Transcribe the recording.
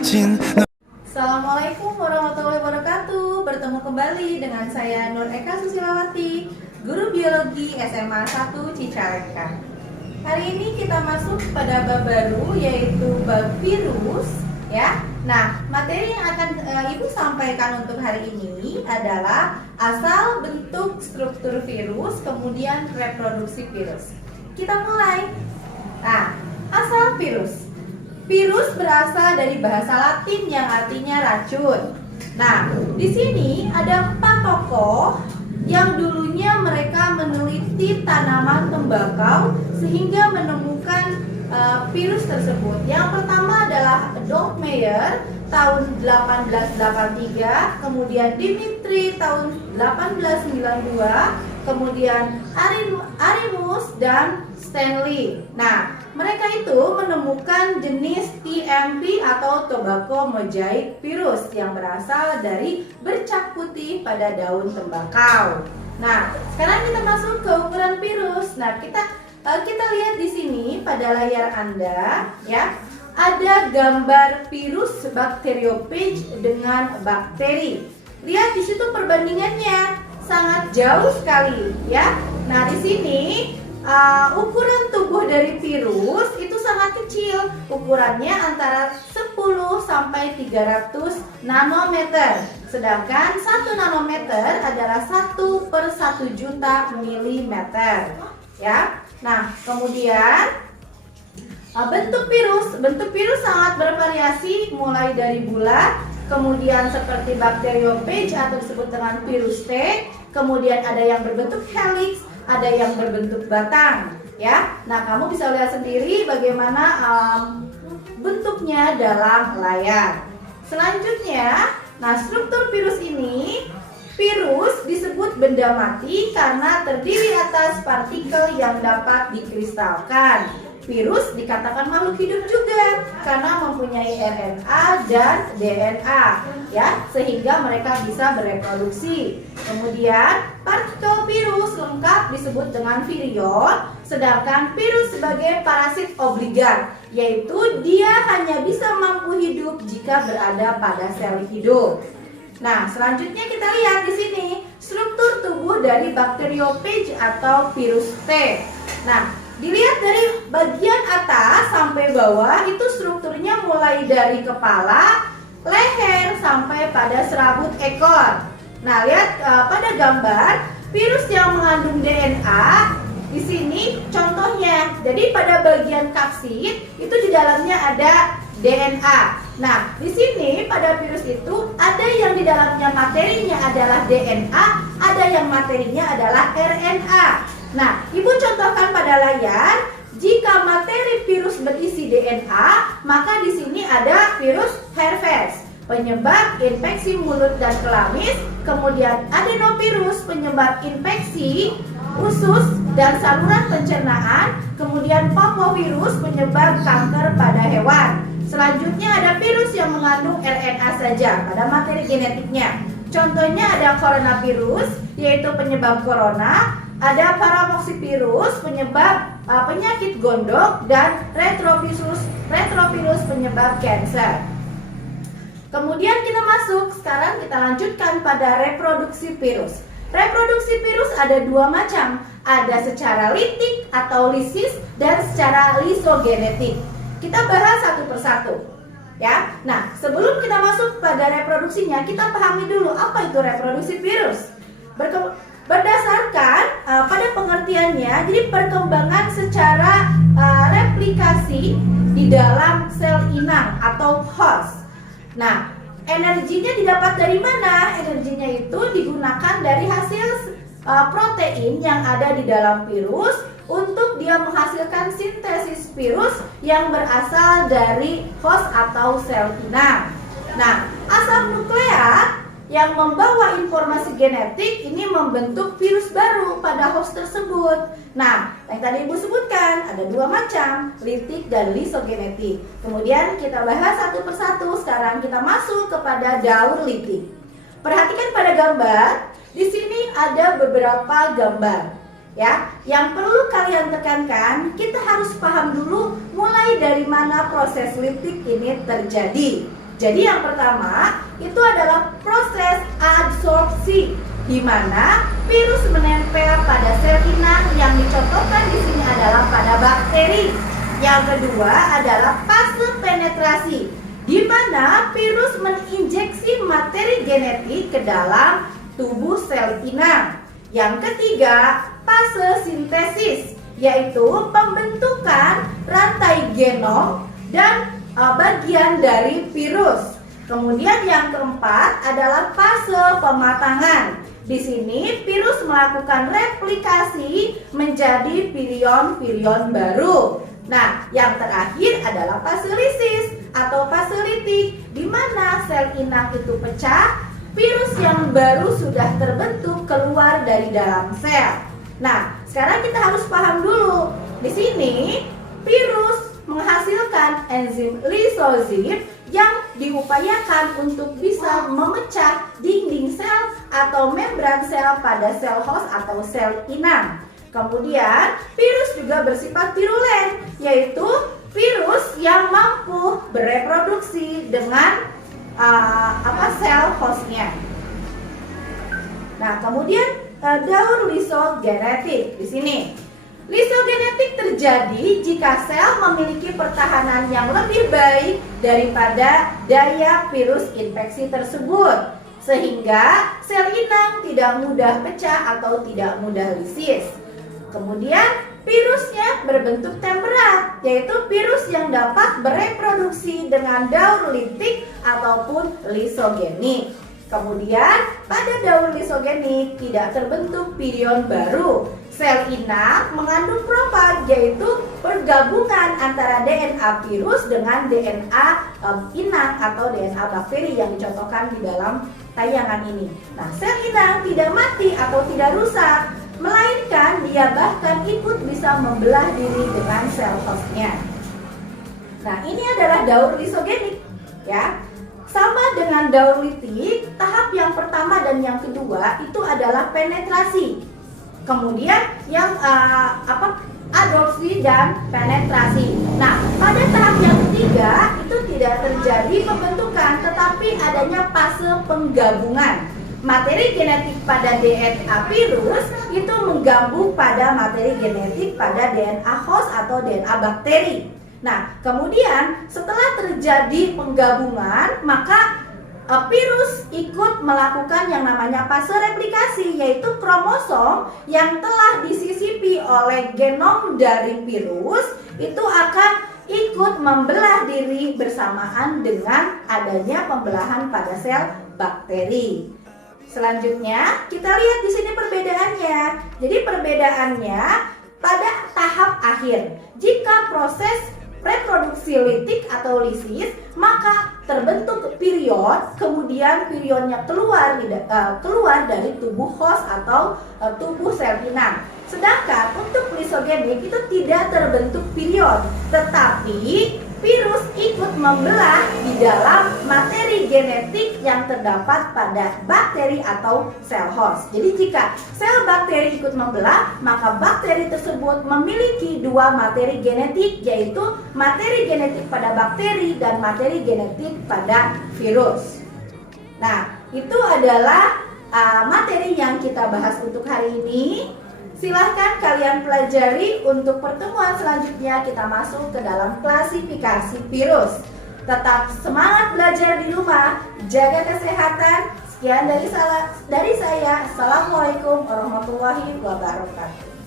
Assalamualaikum warahmatullahi wabarakatuh. Bertemu kembali dengan saya Nur Eka Susilawati, guru biologi SMA 1 Cicalengka. Hari ini kita masuk pada bab baru, yaitu bab virus, ya. Nah, materi yang akan Ibu sampaikan untuk hari ini adalah asal, bentuk, struktur virus, kemudian reproduksi virus. Kita mulai. Nah, asal virus. Virus berasal dari bahasa Latin yang artinya racun. Nah, di sini ada 4 tokoh yang dulunya mereka meneliti tanaman tembakau sehingga menemukan virus tersebut. Yang pertama adalah Adolf Meyer tahun 1883, kemudian Dimitri tahun 1892, kemudian Arrhenius dan Stanley. Nah, mereka itu menemukan jenis TMV atau tobacco mosaic virus yang berasal dari bercak putih pada daun tembakau. Nah, sekarang kita masuk ke ukuran virus. Nah, kita lihat di sini pada layar Anda, ya. Ada gambar virus bakteriophage dengan bakteri. Lihat di situ perbandingannya sangat jauh sekali, ya. Nah, di sini ukuran tubuh dari virus itu sangat kecil. Ukurannya antara 10 sampai 300 nanometer. Sedangkan 1 nanometer adalah 1/1 juta milimeter, ya. Nah, kemudian bentuk virus sangat bervariasi, mulai dari bulat, kemudian seperti bakteriophage atau disebut dengan virus T, kemudian ada yang berbentuk helix, ada yang berbentuk batang, ya. Nah, kamu bisa lihat sendiri bagaimana bentuknya dalam layar. Selanjutnya, nah, struktur virus ini, virus disebut benda mati karena terdiri atas partikel yang dapat dikristalkan. Virus dikatakan makhluk hidup juga karena mempunyai RNA dan DNA, ya, sehingga mereka bisa bereproduksi. Kemudian partikel virus lengkap disebut dengan virion, sedangkan virus sebagai parasit obligat, yaitu dia hanya bisa mampu hidup jika berada pada sel hidup. Nah, selanjutnya kita lihat di sini struktur tubuh dari bakteriophage atau virus T. Nah, dilihat dari bagian atas sampai bawah itu strukturnya mulai dari kepala, leher sampai pada serabut ekor. Nah, lihat pada gambar virus yang mengandung DNA. Di sini contohnya. Jadi pada bagian kapsid itu di dalamnya ada DNA. Nah, di sini pada virus itu ada yang di dalamnya materinya adalah DNA, ada yang materinya adalah RNA. Nah, Ibu contohkan pada layar, jika materi virus berisi DNA, maka di sini ada virus herpes, penyebab infeksi mulut dan kelamis, kemudian adenovirus, penyebab infeksi usus dan saluran pencernaan, kemudian parvovirus, penyebab kanker pada hewan. Selanjutnya ada virus yang mengandung RNA saja pada materi genetiknya. Contohnya ada coronavirus, yaitu penyebab corona, ada paramoxyvirus, penyebab penyakit gondok, dan retrovirus penyebab kanker. Kemudian sekarang kita lanjutkan pada reproduksi virus. Reproduksi virus ada 2 macam, ada secara litik atau lisis dan secara lisogenetik. Kita bahas satu persatu, ya. Nah, sebelum kita masuk pada reproduksinya, kita pahami dulu apa itu reproduksi virus. Berdasarkan pada pengertiannya, jadi perkembangan secara replikasi di dalam sel inang atau host. Nah, energinya didapat dari mana? Energinya itu digunakan dari hasil protein yang ada di dalam virus untuk dia menghasilkan sintesis virus yang berasal dari host atau sel inang. Nah, asam nukleat yang membawa informasi genetik ini membentuk virus baru pada host tersebut. Nah, yang tadi Ibu sebutkan ada 2 macam, litik dan lisogenetik. Kemudian kita bahas satu persatu. Sekarang kita masuk kepada daur litik. Perhatikan pada gambar. Di sini ada beberapa gambar. Ya, yang perlu kalian tekankan, kita harus paham dulu mulai dari mana proses litik ini terjadi. Jadi yang pertama itu adalah proses adsorpsi, di mana virus menempel pada sel inang. Yang dicontohkan di sini adalah pada bakteri. Yang kedua adalah fase penetrasi, di mana virus menginjeksi materi genetik ke dalam tubuh sel inang. Yang ketiga, fase sintesis, yaitu pembentukan rantai genom dan bagian dari virus. Kemudian yang keempat adalah fase pematangan. Di sini virus melakukan replikasi menjadi virion-virion baru. Nah, yang terakhir adalah fase lisis atau fase litik, di mana sel inang itu pecah, virus yang baru sudah terbentuk keluar dari dalam sel. Nah, sekarang kita harus paham dulu. Di sini virus menghasilkan enzim lysozyme yang diupayakan untuk bisa memecah dinding sel atau membran sel pada sel host atau sel inang. Kemudian virus juga bersifat virulen, yaitu virus yang mampu bereproduksi dengan sel hostnya. Nah, kemudian daur lisogenetik di sini. Lisogenetik terjadi jika sel memiliki pertahanan yang lebih baik daripada daya virus infeksi tersebut, sehingga sel inang tidak mudah pecah atau tidak mudah lisis. Kemudian virusnya berbentuk temperat, yaitu virus yang dapat bereproduksi dengan daur litik ataupun lisogenik. Kemudian pada daur lisogenik tidak terbentuk virion baru. Sel inang mengandung profag, yaitu pergabungan antara DNA virus dengan DNA inang atau DNA bakteri yang dicontohkan di dalam tayangan ini. Nah, sel inang tidak mati atau tidak rusak, melainkan dia bahkan ikut bisa membelah diri dengan sel hostnya. Nah, ini adalah daur lisogenik, ya. Sama dengan daur litik, tahap yang pertama dan yang kedua itu adalah penetrasi. Kemudian yang adsorpsi dan penetrasi. Nah, pada tahap yang ketiga itu tidak terjadi pembentukan, tetapi adanya fase penggabungan. Materi genetik pada DNA virus itu menggabung pada materi genetik pada DNA host atau DNA bakteri. Nah, kemudian setelah terjadi penggabungan, maka virus ikut melakukan yang namanya fase replikasi, yaitu kromosom yang telah disisipi oleh genom dari virus itu akan ikut membelah diri bersamaan dengan adanya pembelahan pada sel bakteri. Selanjutnya kita lihat di sini perbedaannya. Jadi perbedaannya pada tahap akhir, jika proses reproduksi litik atau lisis, maka terbentuk virion, kemudian virionnya keluar dari tubuh host atau tubuh sel inang. Sedangkan untuk lisogenik itu tidak terbentuk virion, tetapi virus ikut membelah di dalam materi genetik yang terdapat pada bakteri atau sel host. Jadi jika sel bakteri ikut membelah, maka bakteri tersebut memiliki dua materi genetik, yaitu materi genetik pada bakteri dan materi genetik pada virus. Nah, itu adalah materi yang kita bahas untuk hari ini. Silahkan kalian pelajari. Untuk pertemuan selanjutnya kita masuk ke dalam klasifikasi virus. Tetap semangat belajar di rumah, jaga kesehatan. Sekian dari saya. Assalamualaikum warahmatullahi wabarakatuh.